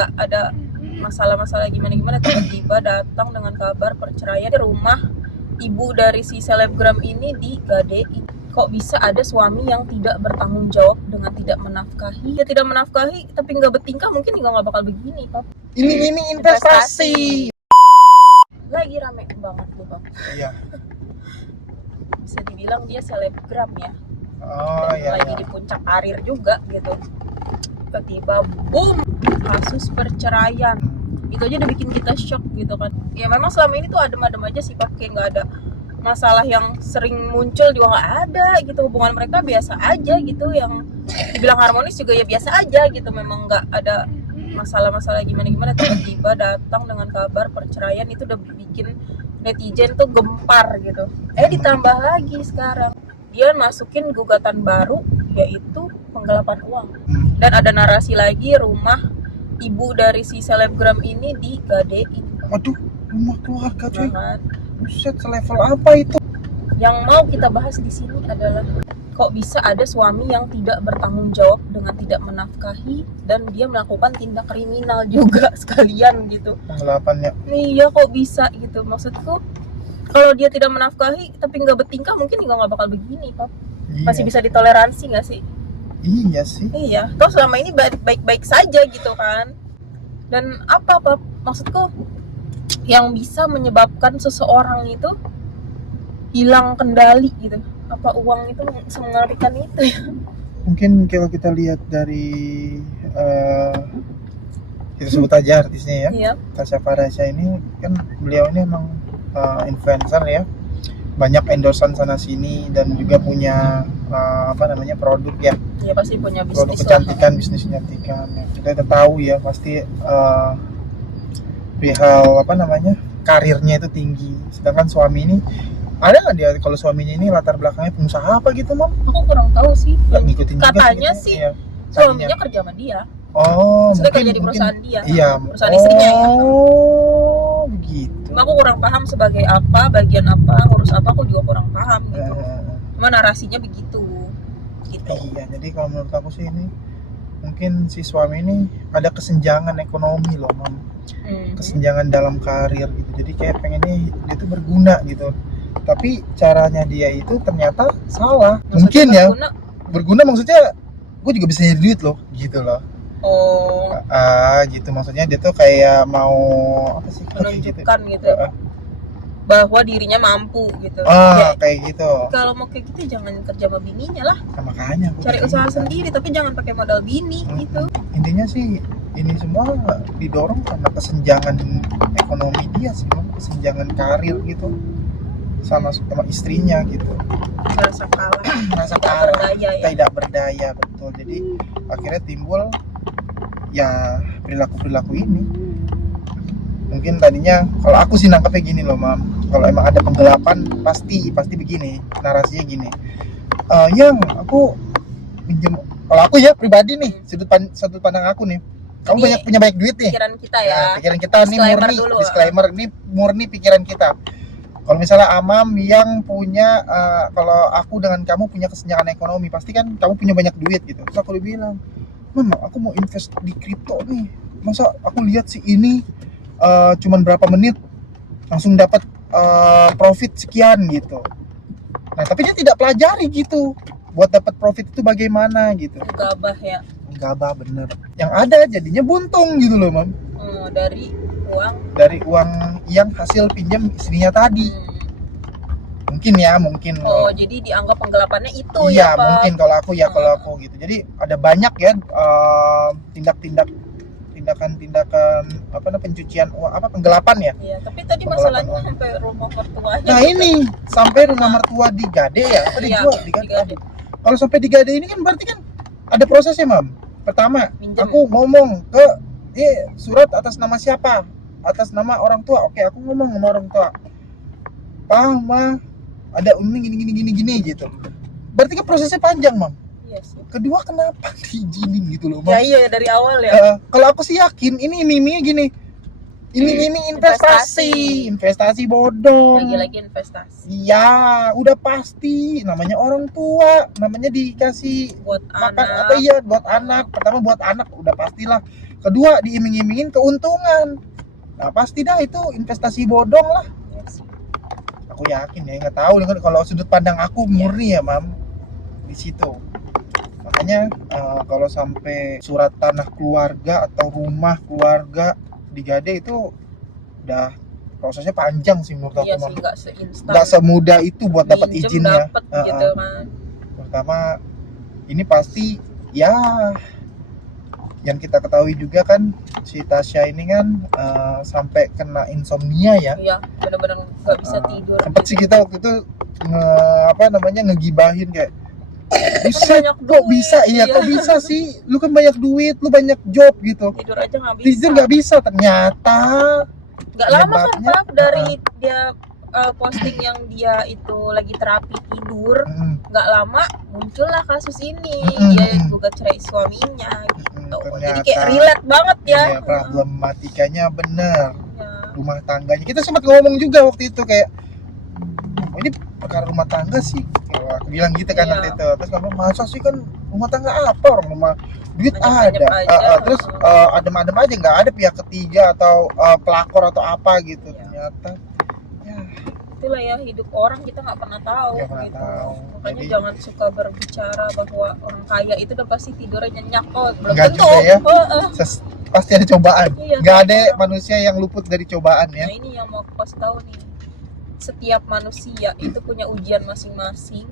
nggak ada masalah-masalah gimana-gimana, tiba-tiba datang dengan kabar perceraian di rumah ibu dari si selebgram ini digadein. Kok bisa ada suami yang tidak bertanggung jawab dengan tidak menafkahi? Ya tidak menafkahi tapi nggak bertingkah, mungkin juga nggak bakal begini, Pak. Ini investasi. Lagi rame banget tuh, Bang. Iya. Bisa dibilang dia selebgram ya. Oh Dan iya. lagi di puncak karir juga gitu. Tiba-tiba boom, kasus perceraian. Itu aja udah bikin kita shock gitu kan. Ya memang selama ini tuh adem-adem aja sih, Pak, kayak nggak ada masalah yang sering muncul juga, nggak ada gitu. Hubungan mereka biasa aja gitu, yang dibilang harmonis juga ya biasa aja gitu. Memang nggak ada masalah-masalah gimana-gimana. Tiba-tiba datang dengan kabar perceraian, itu udah bikin netizen tuh gempar gitu. Ditambah lagi sekarang dia masukin gugatan baru, yaitu penggelapan uang. Dan ada narasi lagi, rumah ibu dari si selebgram ini digadein. Waduh, rumah keluarga cuy. Kan? Buset, selevel apa itu? Yang mau kita bahas di sini adalah kok bisa ada suami yang tidak bertanggung jawab dengan tidak menafkahi, dan dia melakukan tindak kriminal juga sekalian gitu. Penggelapannya. Iya, kok bisa gitu. Maksudku, kalau dia tidak menafkahi tapi nggak bertingkah, mungkin juga nggak bakal begini, Pak. Iya. Masih bisa ditoleransi nggak sih? Iya sih. Iya, toh selama ini baik-baik saja gitu kan. Dan apa maksudku, yang bisa menyebabkan seseorang itu hilang kendali gitu? Apa uang itu mengerikan itu ya? Mungkin kalau kita lihat dari kita sebut aja artisnya ya, Iya. Tasya Farasya ini kan, beliau ini emang influencer ya, banyak endorsean sana sini dan juga punya produk ya. Iya, pasti punya Produk bisnis kecantikan, bisnis kecantikan. Kita udah tahu ya pasti perihal karirnya itu tinggi. Sedangkan suami ini, ada nggak dia kalau suaminya ini latar belakangnya pengusaha apa gitu, Mam? Aku kurang tahu sih. Nggak ngikutin juga Katanya gitu. sih Iya. suaminya kerja sama dia. Oh, Maksudnya kerja di perusahaan dia. Iya. Perusahaan istrinya ya. Oh, begitu. Cuma aku kurang paham sebagai apa, bagian apa, ngurus apa, aku juga kurang paham gitu. Cuma narasinya begitu. Gitu. Iya, jadi kalau menurut aku sih ini mungkin si suami ini ada kesenjangan ekonomi loh, Mam. Kesenjangan dalam karir gitu. Jadi kayak pengennya dia tuh berguna gitu. Tapi caranya dia itu ternyata salah. Maksudnya mungkin ya. berguna Maksudnya gue juga bisa nyari duit loh, gitu loh. Oh, Gitu maksudnya dia tuh kayak mau apa sih? menunjukkan gitu ya, bahwa dirinya mampu gitu. Kayak gitu. Kalau mau kayak gitu jangan kerja sama bininya lah. Nah, makanya Cari usaha sendiri, tapi jangan pakai modal bini gitu. Intinya sih ini semua didorong karena kesenjangan ekonomi dia sih, kesenjangan karir gitu sama istrinya gitu. Merasa kalah, Tidak berdaya ya. tidak berdaya, betul. Jadi akhirnya timbul ya perilaku ini. Mungkin tadinya kalau aku sih nangkepnya gini loh, Mam. Kalau emang ada penggelapan pasti begini, narasinya gini. Yang aku pinjam, kalau aku ya pribadi nih, sudut pandang aku nih. Kamu Ini punya banyak duit nih. Pikiran kita ya. Pikiran kita nih Disclaimer murni, dulu. disclaimer ini murni pikiran kita. Kalau misalnya Amam yang punya, kalau aku dengan kamu punya kesenjangan ekonomi, pasti kan kamu punya banyak duit gitu. Terus aku bilang, Mam, aku mau invest di kripto nih. Masa aku lihat si ini cuman berapa menit langsung dapat profit sekian gitu. Nah, tapi dia tidak pelajari gitu. Buat dapat profit itu bagaimana gitu. Gabah ya. Gabah bener. Yang ada jadinya buntung gitu loh, Mam. Dari uang yang hasil pinjam istrinya tadi. Mungkin. Jadi dianggap penggelapannya itu iya, ya, Pak. Mungkin kalau aku gitu. Jadi ada banyak ya tindakan pencucian uang, penggelapan ya. Iya, tapi tadi Penggelapan masalahnya uang. sampai rumah mertuanya. Nah, ini sampai rumah mertua digade ya, dijual, digade. Kalau sampai digade ini kan berarti kan ada prosesnya, Mam. Pertama, Minjem. aku ngomong ke surat atas nama siapa? Atas nama orang tua. Oke, aku ngomong sama orang tua. Pa, Ma, ada gini gitu. Berarti kan prosesnya panjang, Mam. Iya sih. Kedua, kenapa diizinin gitu loh, Mam? Ya iya, dari awal ya. Kalau aku sih yakin ini gini. Ini investasi bodong. Lagi-lagi investasi. Iya, udah pasti. Namanya orang tua, namanya dikasih Buat makan anak. apa iya buat anak. Pertama buat anak udah pastilah. kedua diiming-imingin keuntungan. Nah pasti dah itu investasi bodong lah. Iya sih. Aku yakin ya, nggak tahu dengan kalau sudut pandang aku murni ya mam di situ. Makanya kalau sampai surat tanah keluarga atau rumah keluarga digade itu udah prosesnya panjang sih menurut aku. Iya Mam. sih, nggak seinstan. Nggak semudah itu buat dapat Minjem izinnya. dapet gitu kan. Pertama ini pasti ya yang kita ketahui juga kan si Tasya ini kan sampai kena insomnia ya. Iya, benar-benar nggak bisa tidur. Sempet sih kita waktu itu ngegibahin kayak bisa banyak kok duit, bisa iya iya. kok bisa sih, lu kan banyak duit, lu banyak job gitu, Tidur aja nggak bisa. tidur nggak bisa ternyata. Nggak lama kan penyebabnya, Pak dari dia posting yang dia itu lagi terapi tidur, nggak lama muncullah kasus ini. Dia gugat cerai suaminya gitu. Jadi kayak relate banget ya. Iya, problematikanya bener, Ya. rumah tangganya. Kita sempat ngomong juga waktu itu kayak ini perkara rumah tangga sih, aku bilang gitu kan Iya. waktu itu. Terus kamu masa sih kan rumah tangga apa, orang rumah duit Banyak-banyak ada. aja. Terus adem-adem aja, nggak ada pihak ketiga atau pelakor atau apa gitu. Iya. Ternyata ya Itulah ya hidup orang, kita nggak pernah tahu Nggak pernah gitu. tahu. Makanya Jadi- jangan suka berbicara bahwa orang kaya itu udah pasti tidurnya nyenyak. Oh, belum Nggak tentu. juga ya. Heeh. pasti ada cobaan. Iya, Nggak ada orang. manusia yang luput dari cobaan ya. Nah, ini yang mau aku kasih tahu nih. Setiap manusia itu punya ujian masing-masing,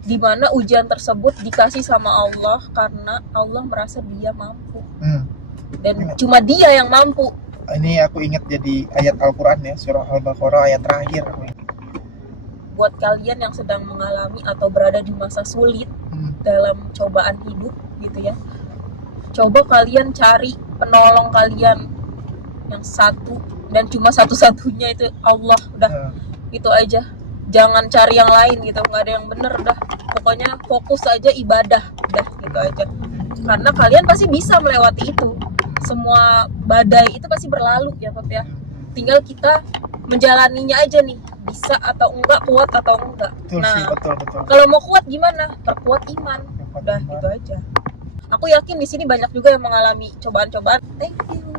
di mana ujian tersebut dikasih sama Allah karena Allah merasa dia mampu. Dan cuma dia yang mampu. Ini aku ingat jadi ayat Al-Quran ya, surah Al-Baqarah ayat terakhir. Buat kalian yang sedang mengalami atau berada di masa sulit dalam cobaan hidup gitu ya, coba kalian cari penolong kalian yang satu dan cuma satu-satunya, itu Allah. Udah itu aja, jangan cari yang lain gitu, nggak ada yang bener. Udah pokoknya fokus aja ibadah, udah gitu aja, karena kalian pasti bisa melewati itu. Semua badai itu pasti berlalu ya Pap ya, tinggal kita menjalaninya aja nih, bisa atau enggak, kuat atau enggak. Betul sih, Nah, betul. kalau mau kuat gimana? Perkuat iman. Udah gitu aja. Aku yakin di sini banyak juga yang mengalami cobaan-cobaan. Thank you.